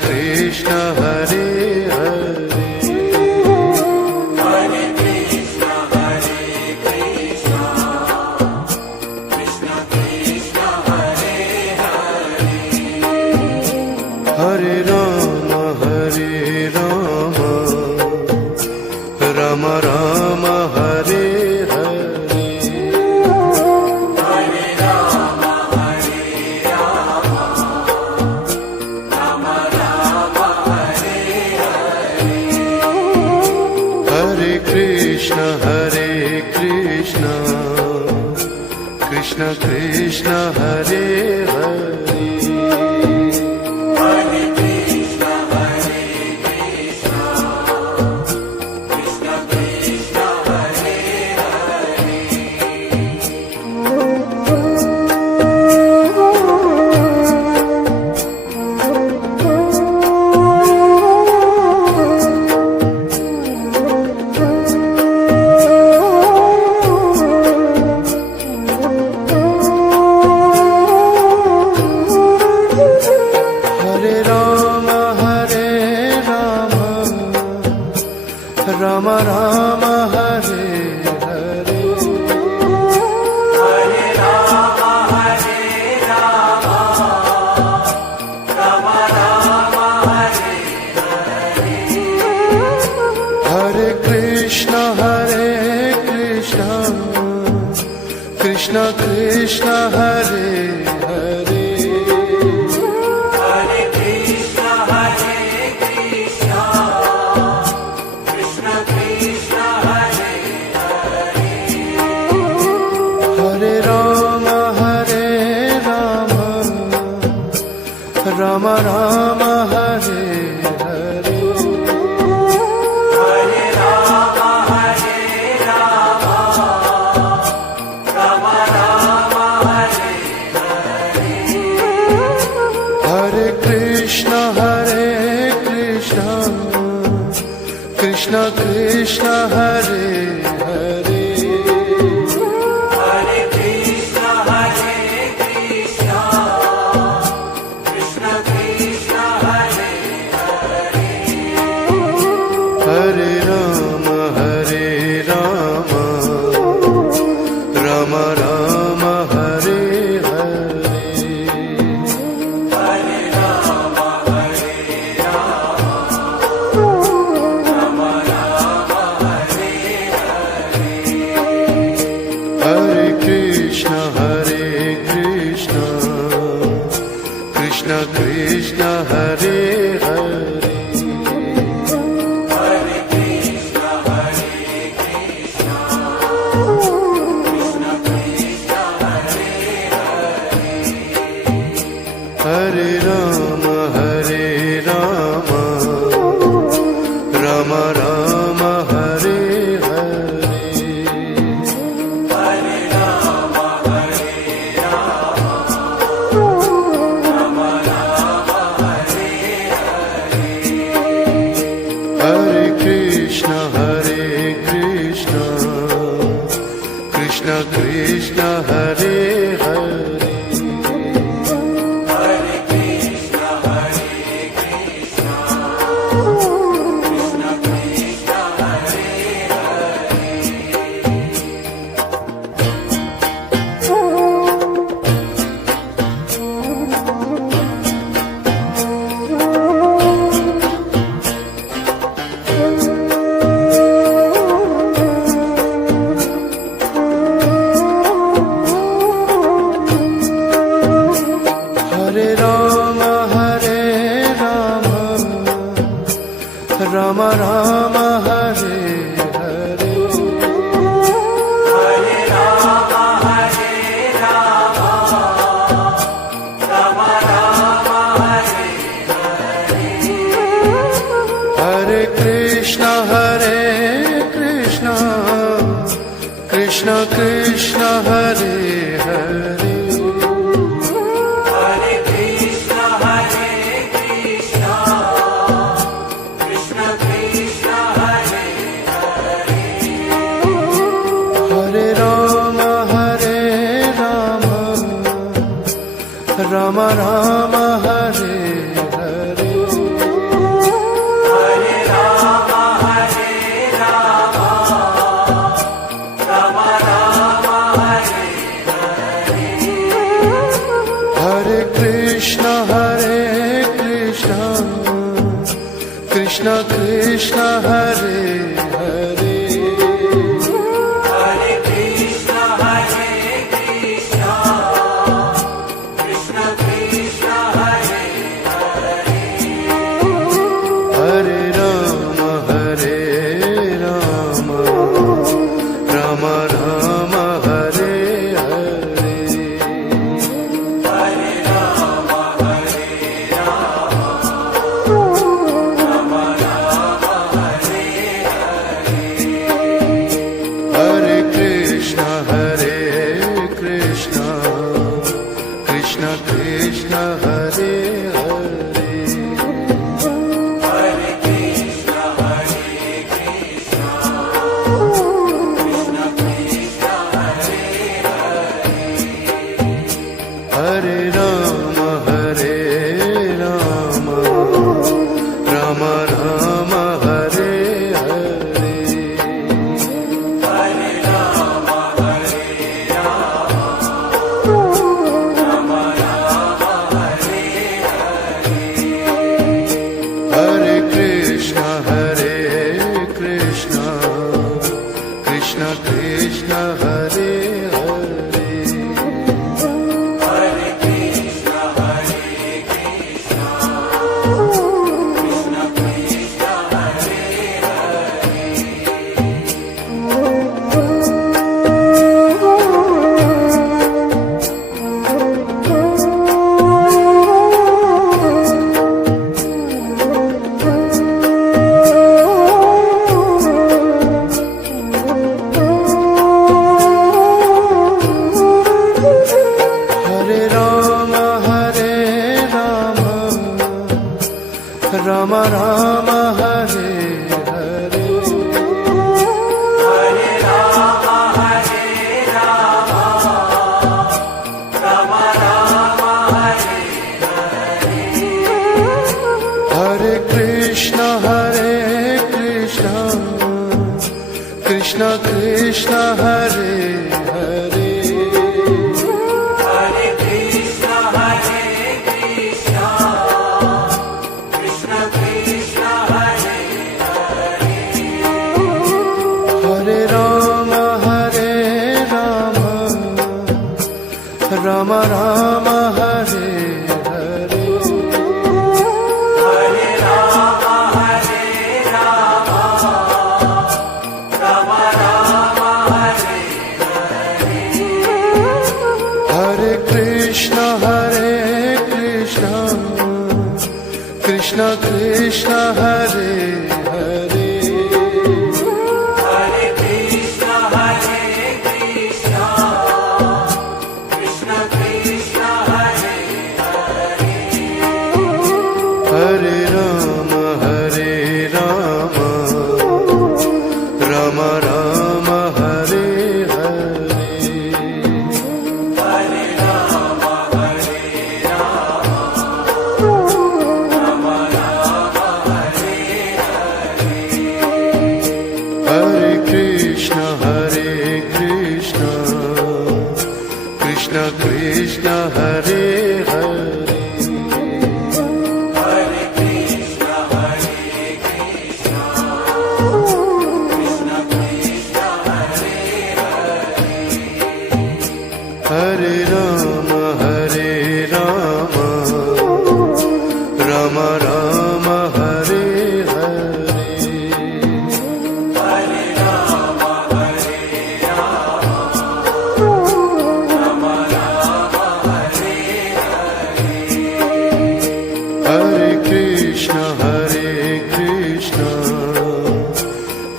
Krishna Hare Hare Hare Krishna Krishna Krishna Hare Hare Hare Ram Ram Ram Hare Hare Hare Ram Ram Ram Hare Hare Hare Krishna Krishna Krishna Hare Hare Hare Krishna Krishna Krishna Hare Hare Hare Ram Ram Ram Hare Hare Hare Ram Ram Ram Hare Hare Krishna Krishna Krishna Hare Hare Hare Krishna Krishna Krishna Hare Hare Ram Ram Ram Hare Hare Hare Ram Ram Ram Hare Hare Krishna Krishna Krishna Hare Hare Hare Krishna Krishna Krishna Hare Hare Ram Ram Ram Hare Hare Hare Ram Ram Ram Hare Hare Krishna Krishna Krishna Hare Hare Hare Krishna Krishna Krishna Hare Hare Ram Ram Ram Hare Hare Hare Ram Ram Ram Hare Hare Krishna Krishna Krishna Hare Hare Hare Krishna Krishna Krishna Hare Hare Ram Ram Ram Hare Hare Hare Ram Ram Ram Hare Hare Krishna Krishna Krishna Hare Hare Hare Krishna Krishna Krishna Hare Hare Ram Ram Ram Hare Hare Krishna Krishna Hare Hare Hare Krishna, Krishna Krishna, Hare Hare. Hare Ram Ram Ram Hare Hare Hare Rama, Hare Rama, Rama Rama, Hare Hare. Hare Krishna Krishna Krishna Hare Hare Hare Krishna, Krishna Krishna, Hare Hare. Hare Ram Ram Ram Hare Hare Hare Rama, Hare Rama, Rama Rama, Hare Hare. Hare Krishna Krishna Krishna Hare Hare Hare Krishna, Krishna Krishna, Hare Hare Ram Ram Ram Hare Hare Hare Rama, Hare Rama, Rama Rama, Hare Hare. Hare Krishna Krishna Krishna Hare Hare Hare Krishna, Krishna Krishna, Hare Hare. Hare Ram Ram Ram Hare Hare Hare Rama, Hare Rama, Rama Rama, Hare Hare. Hare Krishna Krishna Krishna Hare Hare Hare Krishna, Krishna Krishna, Hare Hare. Hare Ram Ram Ram Hare Hare Hare Rama, Hare Rama, Rama Rama, Hare Hare. Hare Krishna Krishna Krishna Hare Hare Hare Krishna, Krishna Krishna, Hare Hare. Hare Ram Ram Ram Hare Hare Hare Rama, Hare Rama, Rama Rama, Hare Hare. Hare Krishna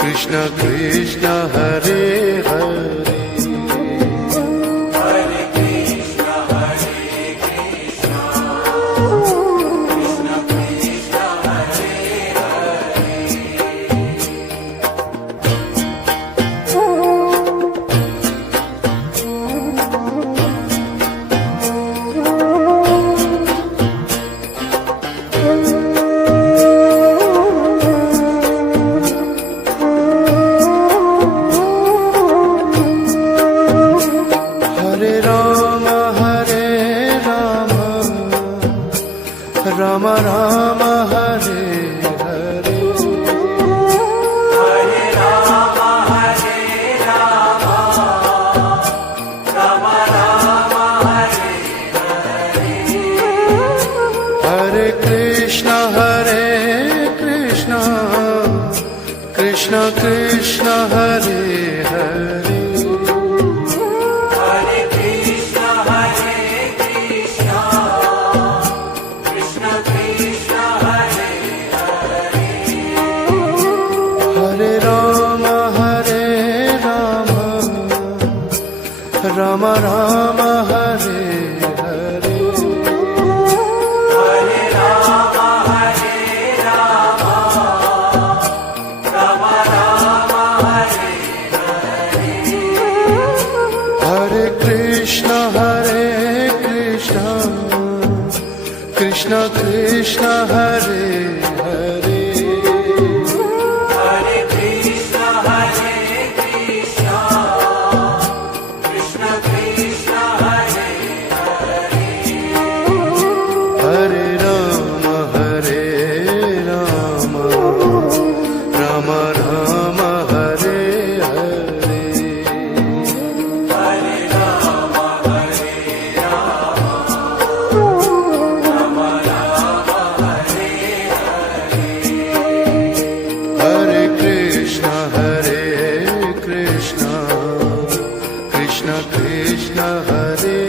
Krishna Krishna Hare Hare Hare Krishna, Krishna Krishna, Hare Krishna Krishna Hare Hare Hare Krishna, Krishna Krishna, Hare Hare. Hare Ram Ram Ram Hare Hare Hare Rama, Hare Rama, Rama Rama, Hare Hare. Hare Krishna Krishna Krishna Hare Hare Hare Krishna, Krishna Krishna, Hare Hare. Hare Ram Ram Ram Hare Hare Hare Rama, Hare Rama, Rama Rama, Hare Hare. Hare Krishna Krishna Krishna Hare